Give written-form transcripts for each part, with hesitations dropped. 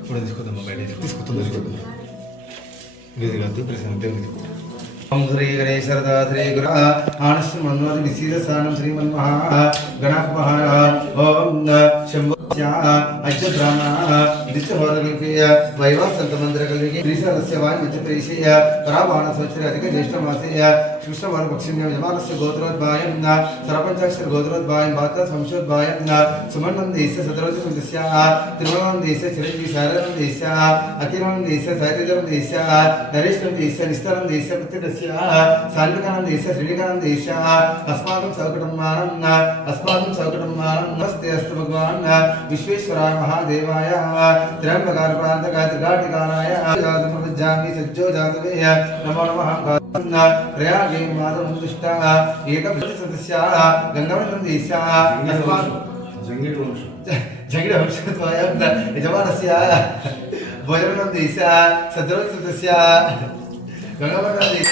ఇప్పుడు తీసుకుందాం బయట తీసుకుంటుంది ఇది కాదు ప్రశాంతి ఓం శ్రీ గణేశ్వర శ్రీ గురు ఆనస్సు మన్మోది విశీల స్థానం శ్రీమన్మహా గణాత్మహ ఓం శంభో అజ్జ బ్రాహ్మణ నిత్యహోరకల్పీయ వైవాసంత మందిరకల్పి శ్రీశైలస్య వాయు నిత్యప్రేషీయ పరావాణ సంవత్సర అధిక జ్యేష్ఠమాసేయ కృష్ణవాన పక్షిణ్యం యమానస్య గోత్రోద్భాయం సర్పంచాక్షర గోత్రోద్భాయం భాత సంశోద్భాయం సుమన్నం దేశ సతరోజం దేశ తిరుమలం దేశ చిరంజీవి సారం దేశ అఖిలం దేశ సాయిధరం దేశ నరేశ్వరం దేశ నిస్థలం దేశ ప్రత్యేక సాన్వికానం దేశ శ్రీకానం దేశ అస్మాకం సౌకటం మానం నమస్తే అస్తు భగవాన్ విశ్వేశ్వరాయ మహాదేవాయ త్ర్యంబకార ప్రాంతకాయ జామి సజ్జో జాతవేయ నమో నమః ప్రయాగే మాధవం దుష్ట ఏక సదస్య గంగావంశం దేశ జంగిడ వంశత్వాయ యజమానస్య భోజనం దేశ సద్రోజ సదస్య గంగావంశం దేశ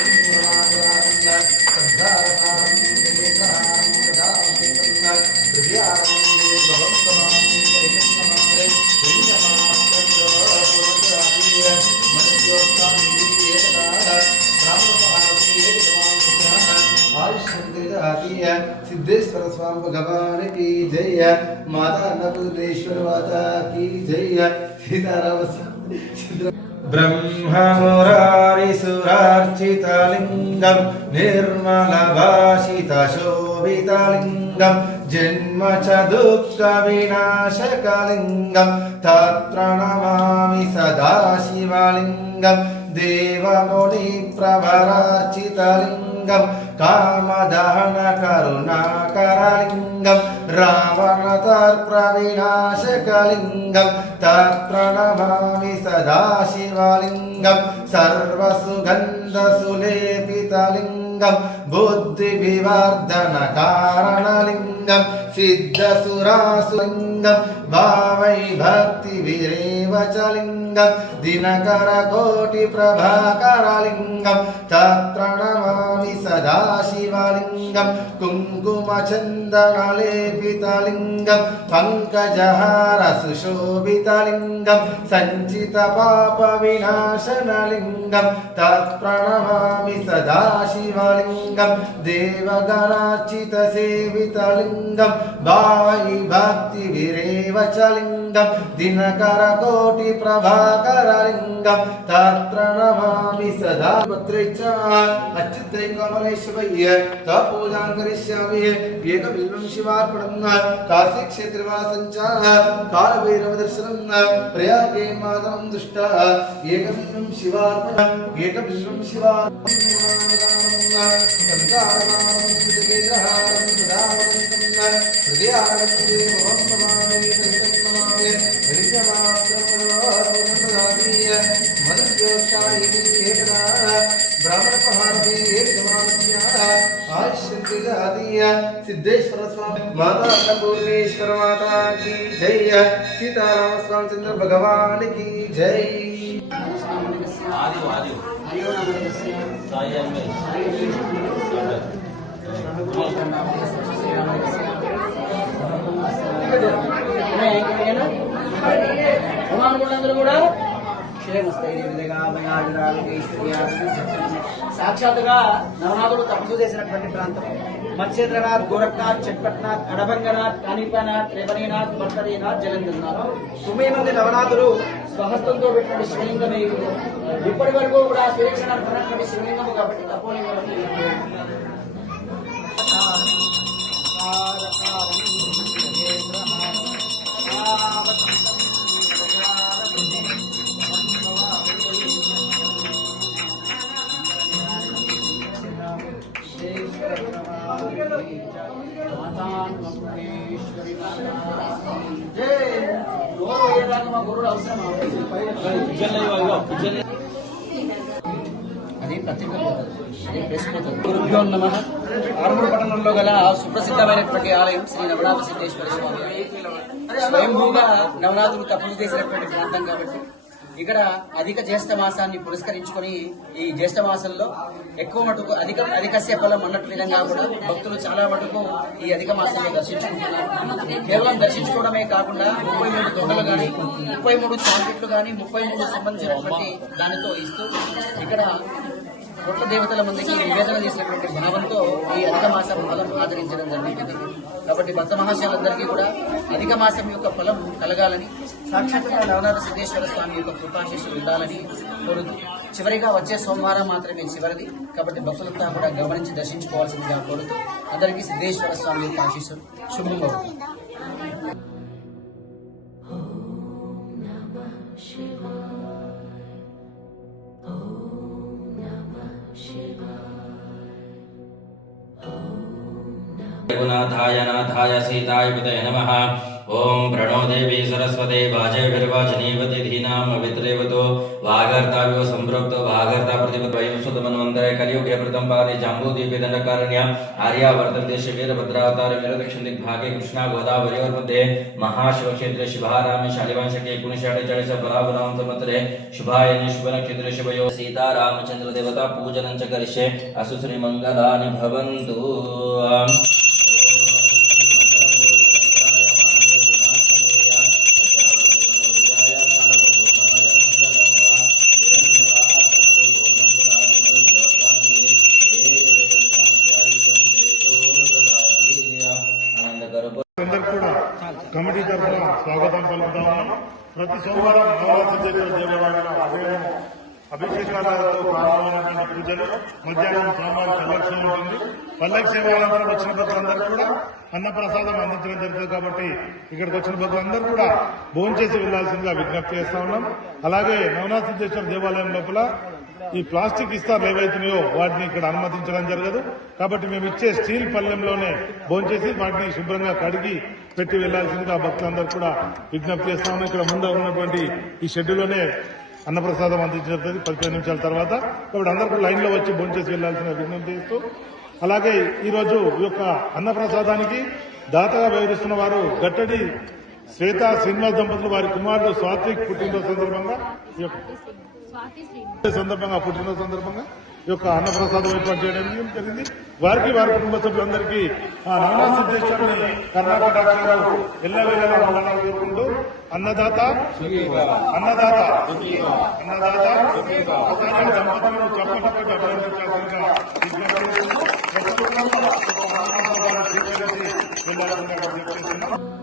सिद्धेश्वर स्वामी भगवान की जय माता अन्नपूर्णेश्वर माता की जय सीताराम ब्रह्ममुरारिसुरार्चितलिङ्गं निर्मलभाषितशोभितलिङ्गं जन्म च दुःखविनाशकलिङ्गं तत्प्रणमामि सदा शिवलिङ्गं देवमुनिप्रवरार्चितलिङ्गं कामदहन करुणाकरलिङ्गं रावणतर्प्रविनाशकलिङ्गं तत्प्रणमामि सदा शिवलिङ्गं सर्वसुगन्धसुलेपितलिङ्गं बुद्धिविवर्धनकारणलिङ्गं सिद्धसुरासुलिङ्गं भावै भक्तिविरेव च लिङ्गं दिनकरकोटिप्रभाकरलिङ्गं तत्प्रणमामि सदा शिवलिङ्गं कुङ्कुमचन्दनलेपितलिङ्गं पङ्कजहारसुशोभितलिङ्गं सञ्चितपापविनाशनलिङ्गं तत्प्रणमामि सदा शिवलिङ्गं देवगणार्चितसेवितलिङ्गं भावै भक्तिविरेव च लिङ्गं दिनकरकोटिप्रभाकरलिङ्गं तत्प्रणमामि सदा पत्रे च अच्युतै कमलेश्वरय्य तपूजां करिष्यामि एकबिल्वं शिवार्पणं काशीक्षेत्रवासं च कालभैरवदर्शनं प्रयागे मातरं दृष्टा एकबिल्वं शिवार्पणं सिद्धेश्वर स्वामी माता अन्नपूर्णेश्वर माता की जय सीताराम स्वामीचंद्र भगवान की जय సాక్షాత్తుగా నవనాథుడు తపస్సు చేసినటువంటి ప్రాంతం మత్స్యేంద్రనాథ్, గోరఖ్నాథ్, చట్పట్నాథ్, కడభంగనాథ్, కాణిపానాథ్, రేవణీనాథ్, బర్తరీనాథ్, జలంధర్నాథ్ 9 మంది నవనాథులు స్వహస్తంతో పెట్టినటువంటి శివలింగం. ఇప్పటి వరకు కూడా శ్రీకృష్ణుడు ఉన్నటువంటి శివలింగము కాబట్టి తపోలింగం. గురుభ్యో నమః. ఆరుమూరు పట్టణంలో గల సుప్రసిద్ధమైనటువంటి ఆలయం శ్రీ నవనాథ సిద్ధేశ్వర స్వామి. స్వయంభూగా నవనాథులు తపస్సు చేసినటువంటి ప్రాంతం కాబట్టి ఇక్కడ అధిక జ్యేష్ఠ మాసాన్ని పురస్కరించుకొని ఈ జ్యేష్ఠ మాసంలో ఎక్కువ మటుకు అధికస్య ఫలం అన్నట్టు విధంగా కూడా భక్తులు చాలా మటుకు ఈ అధిక మాసంలో దర్శించుకుంటున్నారు. కేవలం దర్శించుకోవడమే కాకుండా 33 తొండలు కానీ 33 చాకెట్లు కానీ 33 సంబంధించినటువంటి దానితో ఇస్తూ ఇక్కడ కొత్త దేవతల మందికి నివేదన చేసినటువంటి భావంతో ఈ అధిక మాసం ఫలం ఆచరించడం జరుగుతుంది. కాబట్టి భక్త మహాశయులందరికీ కూడా అధిక మాసం యొక్క ఫలం కలగాలని, సాక్షాత్తుగా నవనాథ సిద్ధేశ్వర స్వామి యొక్క కృపాశీస్సులు ఉండాలని కోరుతూ చివరిగా వచ్చే సోమవారం మాత్రమే చివరిది. కాబట్టి భక్తులంతా కూడా గమనించి దర్శించుకోవాల్సిందిగా కోరుతూ అందరికీ సిద్ధేశ్వర స్వామి యొక్క ఆశీస్సులు శుభం అవుతుంది. रघुनाथाय नाथाय सीताय पतये नमः। ओम प्रणो देवी सरस्वती वाजयभिर्वाजनीवति धीनामवित्रेवतो वागर्ताविव संप्रोक्तो वागर्ता प्रतिपद्वयं सुतमन्वन्तरे कलियुगे प्रथम पादे जाम्बूद्वीपे दण्डकारण्य आर्यावर्तदेशे वीरभद्रावतार दक्षिणदिग्भागे कृष्णा गोदावर्योर्मध्ये महाशिवक्षेत्रे शिवारामे शालिवांशके 1948 परावनाम संवत्सरे शुभायने शुभनक्षत्रे शुभयो सीतारामचंद्र देवता पूजनं च करिष्ये अस्तु श्रीमङ्गलानि भवन्तु। అందరికి కూడా కమిటీ తరఫున స్వాగతం పలుకుతా ఉన్నాం. ప్రతి సోమవారం నవరాత్రి దేవాలయంలో అభిషేకాలతో ప్రారంభమైనటువంటి పూజలు, మధ్యాహ్నం స్వామివారి పల్లక్షేమం ఉంటుంది. పల్లక్షేమాలందరూ వచ్చిన భక్తులందరూ కూడా అన్నప్రసాదం అందించడం జరుగుతుంది. కాబట్టి ఇక్కడికి వచ్చిన భక్తులందరూ కూడా భోంచేసి వెళ్లాల్సిందిగా విజ్ఞప్తి చేస్తా ఉన్నాం. అలాగే నవనాథ సిద్ధేశ్వర దేవాలయం లోపల ఈ ప్లాస్టిక్ ఇస్తార్లు ఏవైతున్నాయో వాటిని ఇక్కడ అనుమతించడం జరగదు. కాబట్టి మేము ఇచ్చే స్టీల్ పళ్ళెంలోనే భోంచేసి వాటిని శుభ్రంగా కడిగి పెట్టి వెళ్లాల్సిందిగా భక్తులందరూ కూడా విజ్ఞప్తి చేస్తాము. ఇక్కడ ముందు ఉన్నటువంటి ఈ షెడ్యూల్లోనే అన్నప్రసాదం అందించబడుతుంది 15 నిమిషాల తర్వాత. కాబట్టి అందరూ లైన్ లో వచ్చి భోంచేసి వెళ్లాల్సిన విజ్ఞప్తి చేస్తూ, అలాగే ఈ రోజు ఈ యొక్క అన్నప్రసాదానికి దాతగా వ్యవహరిస్తున్న వారు గట్టడి శ్వేత శ్రీనివాస్ దంపతులు, వారి కుమారుడు స్వాతిక్ పుట్టినరోజు సందర్భంగా ఈ యొక్క అన్నప్రసాదం ఏర్పాటు చేయడం జరిగింది. వారికి వారి కుటుంబ సభ్యులందరికీ నవనాథ సిద్ధేశ్వరుని కర్ణాటక ఎల్లవేళలా ఉండాలని కోరుకుంటూ అన్నదాత దంపతులను చెప్పకపోతే అభినందించాల్సిందిగా విజ్ఞప్తి చేస్తున్నాం.